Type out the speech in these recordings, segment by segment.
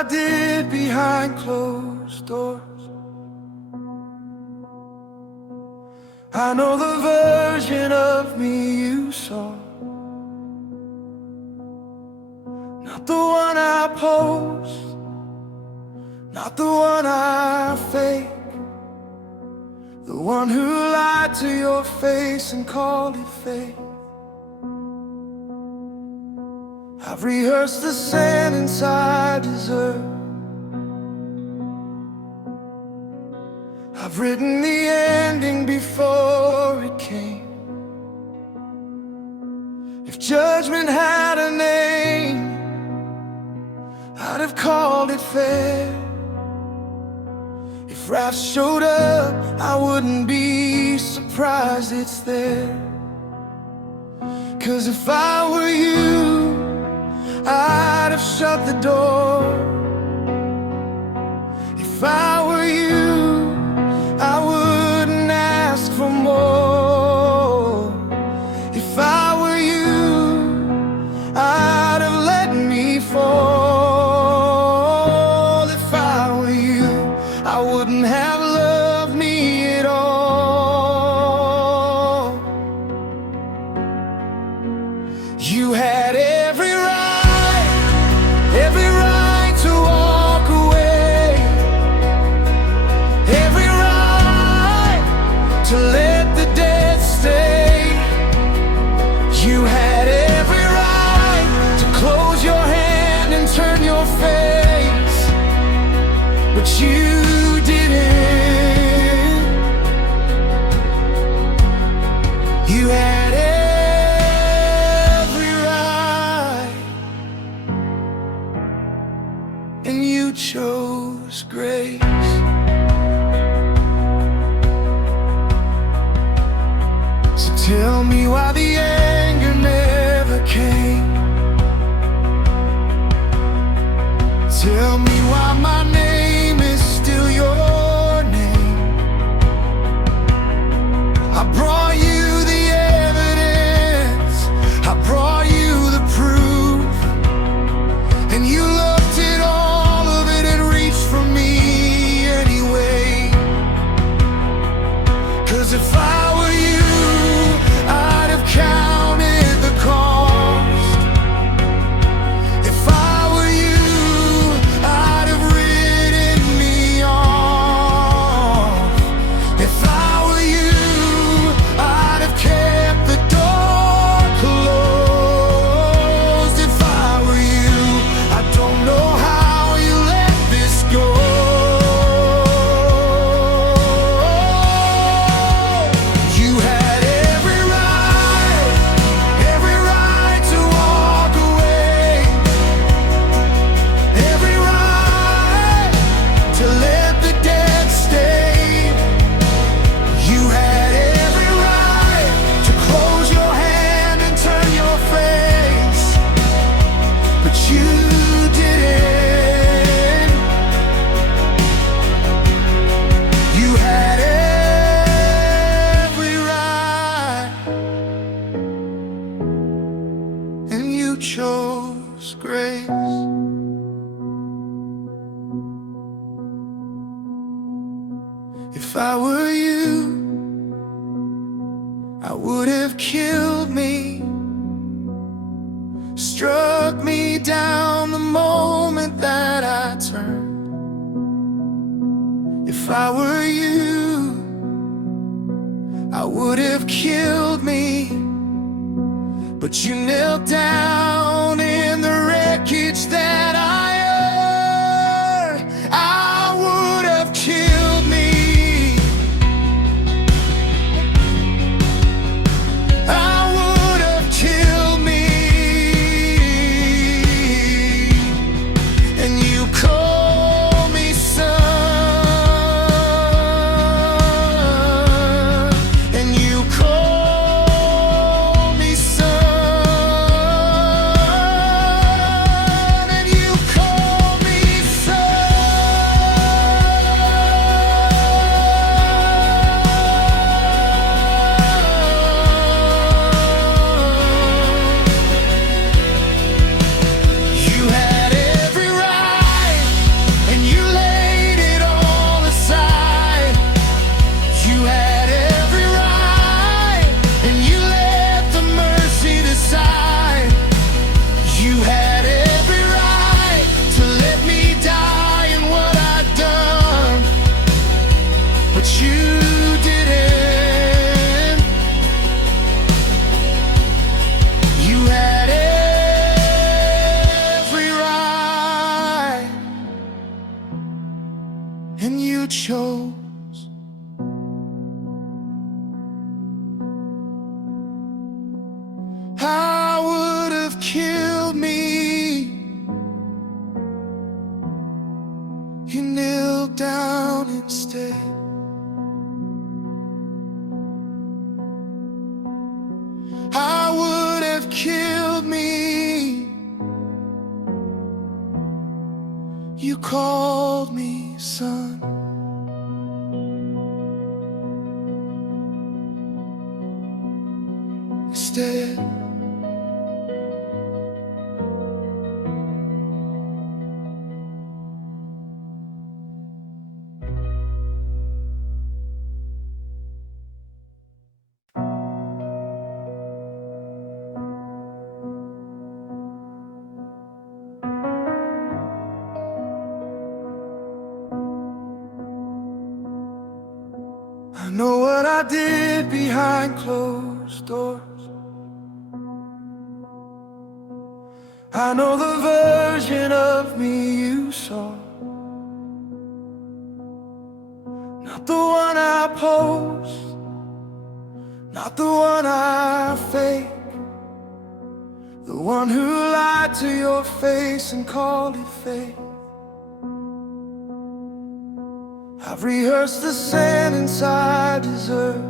I did behind closed doors. I know the version of me you saw, not the one I post, not the one I fake, the one who lied to your face and called it fake. I've rehearsed the sentence I deserve. I've written the ending before it came. If judgment had a name, I'd have called it fair. If wrath showed up, I wouldn't be surprised it's there. 'Cause if I were you, I'd have shut the door. If I were you, I wouldn't ask for more. If I were you, I'd have let me fall. If I were you, I wouldn't have loved me at all. You had every right to walk away, every right to let the dead stay. You had every right to close your hand and turn your face, but you didn't. You had every right, and you chose grace. So tell me why the anger never came. Tell me why my name is still your name. I brought you the evidence, I brought you the proof, and you looked at all of it and reached for me anyway. 'Cause if I were you, I'd have counted the cost. If I were you, I'd have written me off. If I were you, I'd have kept the door closed. If I were you, I don't know how you let this go. You had every right to walk away, every right to let the dead stay. You had every right to close your hand and turn your face, but you didn't. You had every right, and you chose grace. If I were you, I would have killed me, struck me down the moment that I turned. If I were you, I would have killed me, but you knelt down in the wreckage that I earned. I would have killed me, I would have killed me, and you call me son, and you call me son. and you chose. I would have killed me. You knelt down instead. I would have killed me. You called me son. Instead, I know what I did behind closed doors. I know the version of me you saw. Not the one I post, not the one I fake, the one who lied to your face and called it fake. I've rehearsed the sentence I deserve.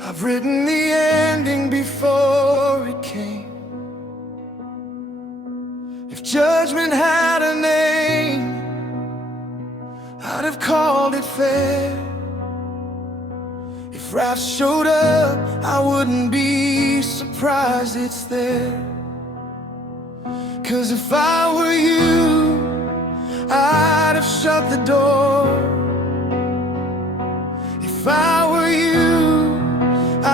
I've written the ending before it came. If judgment had a name, I'd have called it fair. If wrath showed up, I wouldn't be surprised it's there. 'Cause if I were you, I'd have shut the door. If I were you,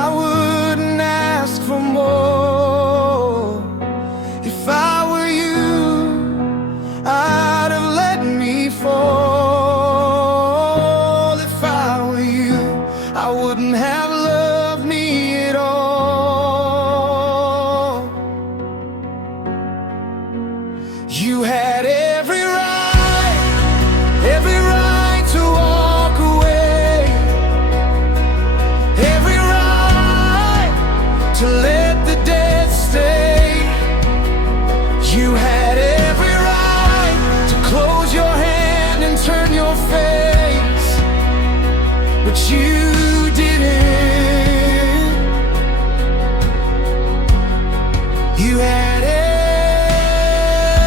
I wouldn't ask for more. If I were you, I'd have let me fall. If I were you, I wouldn't have loved me at all. You had every right to walk away, every right to let the dead stay. You had every right to close your hand and turn your face, but you didn't. You had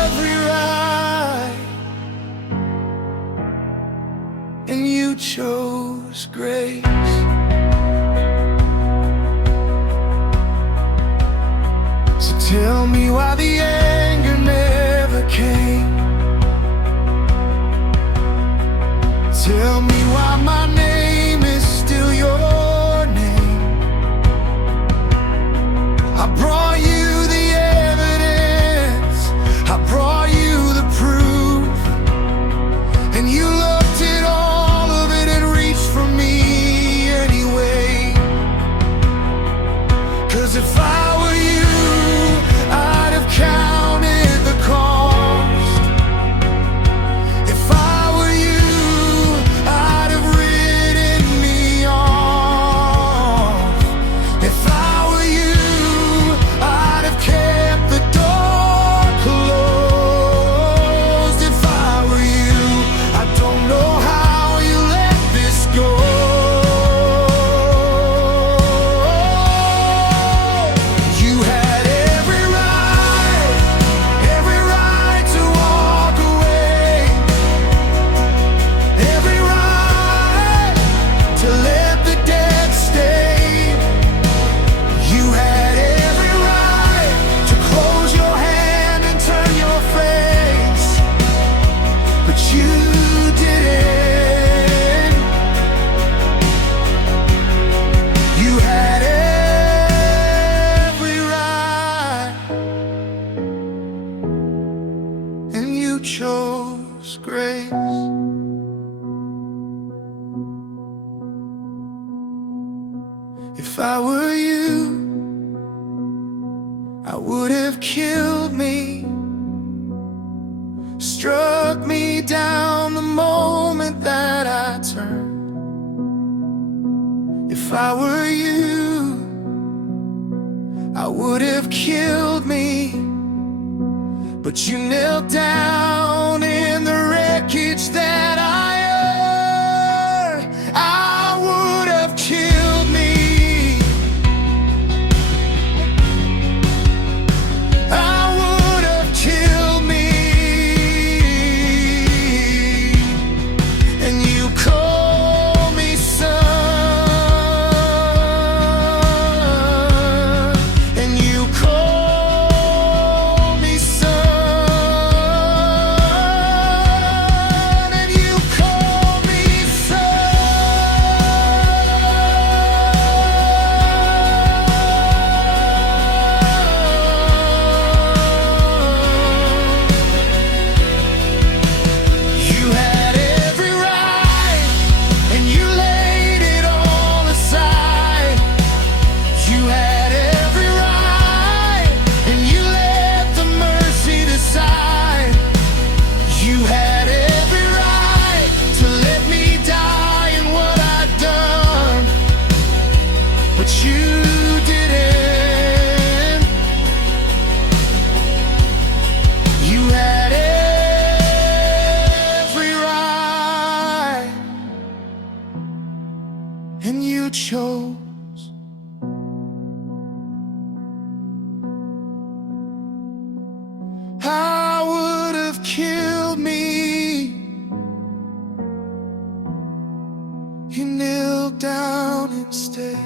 every right, and you chose grace. So tell me why the anger never came. Tell me why my name is still your name. I brought you the evidence, I brought you the proof, and you looked at all of it and reached for me anyway. 'Cause if I were you, I'd have counted the cost. If I were you, I'd have written me off. If I were you, I'd have kept the door closed. If I were you, I don't know how you let this go. You had every right to walk away, every right to let the dead stay. You had every right to close your hand and turn your face, but you didn't. You had every right, and you chose grace. If I were you, I would have killed me. struck me down the moment that I turned. If I were you, I would have killed me, but you knelt down in the wreckage that I earned. I would have killed me, I would have killed me, and you call me son. But you didn't. You had every right, and you chose. I would have killed me. You knelt down instead.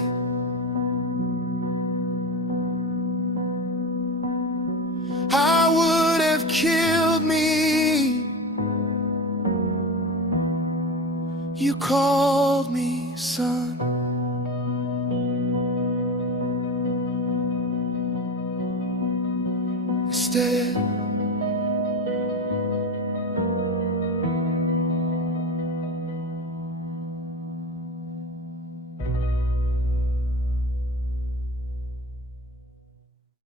I would have killed me. You called me son.